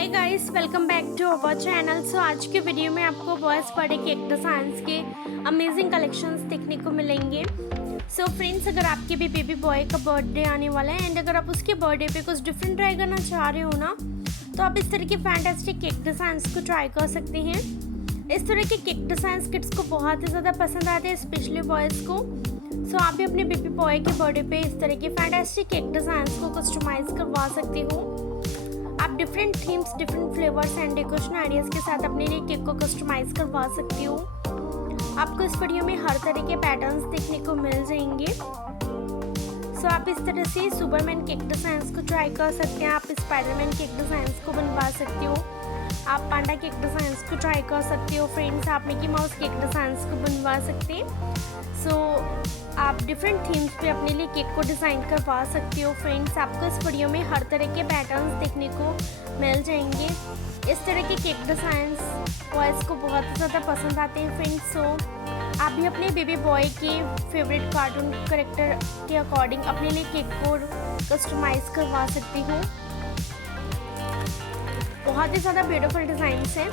Hi guys, welcome back to our channel. So आज के video में आपको बॉयज़ बर्थडे केक डिज़ाइंस के अमेजिंग कलेक्शंस देखने को मिलेंगे। सो फ्रेंड्स, अगर आपके भी बेबी बॉय का बर्थडे आने वाला है एंड अगर आप उसके बर्थडे पे कुछ डिफरेंट ट्राई करना चाह रहे हो ना, तो आप इस तरह के फैंटास्टिक केक डिज़ाइंस को ट्राई कर सकते हैं। इस तरह के केक डिज़ाइंस किड्स को बहुत ही ज़्यादा पसंद आते हैं, स्पेशली बॉयज़ को। सो आप भी अपने बेबी बॉय के बर्थडे पे इस तरह के फैंटास्टिक केक डिज़ाइंस को कस्टमाइज़ करवा सकते हो। आप different themes, different flavours and decoration ideas के साथ अपने लिए केक को कस्टमाइज़ करवा सकते हो। आपको इस वीडियो में हर तरह के पैटर्न्स देखने को मिल जाएंगे। सो आप इस तरह से सुपरमैन केक डिज़ाइंस को ट्राई कर सकते हैं। आप स्पाइडरमैन केक डिज़ाइंस को बनवा सकते हो। आप पांडा केक डिज़ाइंस को ट्राई कर सकते हो। फ्रेंड्स, आप मिकी माउस केक डिज़ाइंस को बनवा सकते हैं। सो आप डिफरेंट थीम्स पे अपने लिए केक को डिज़ाइन करवा सकते हो। फ्रेंड्स, आपको इस वीडियो में हर तरह के पैटर्न्स देखने को मिल जाएंगे। इस तरह के केक डिज़ाइंस बॉयज़ को बहुत ज़्यादा पसंद आते हैं। फ्रेंड्स, सो आप भी अपने बेबी बॉय के फेवरेट कार्टून कैरेक्टर के अकॉर्डिंग अपने लिए केक को कस्टमाइज़ करवा सकती हो। बहुत ही ज़्यादा ब्यूटीफुल डिज़ाइंस हैं।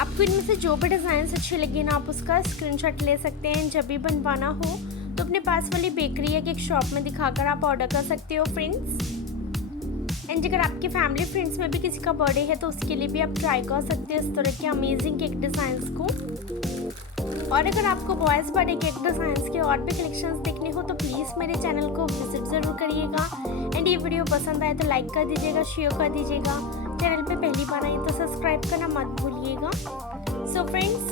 आपको इनमें से जो भी डिज़ाइंस अच्छे लगे ना, आप उसका स्क्रीनशॉट ले सकते हैं। जब भी बनवाना हो तो अपने पास वाली बेकरी या केक शॉप में दिखाकर आप ऑर्डर कर सकते हो। फ्रेंड्स, एंड अगर आपके फैमिली फ्रेंड्स में भी किसी का बर्थडे है तो उसके लिए भी आप ट्राई कर सकते हो इस तरह के अमेजिंग केक डिज़ाइंस को। और अगर आपको बॉयज़ बर्थडे केक डिज़ाइंस के और भी कलेक्शंस देखने हो तो प्लीज़ मेरे चैनल को विजिट ज़रूर करिएगा। एंड ये वीडियो पसंद आए तो लाइक कर दीजिएगा, शेयर कर दीजिएगा। चैनल पे पहली बार आए तो सब्सक्राइब करना मत भूलिएगा। सो फ्रेंड्स,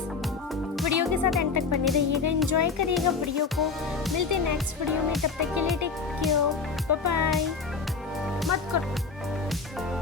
वीडियो के साथ एंड तक बने रहिएगा, एंजॉय करिएगा वीडियो को। मिलते हैं नेक्स्ट वीडियो में, तब तक के लिए टेक केयर, बाय बाय। मत करो।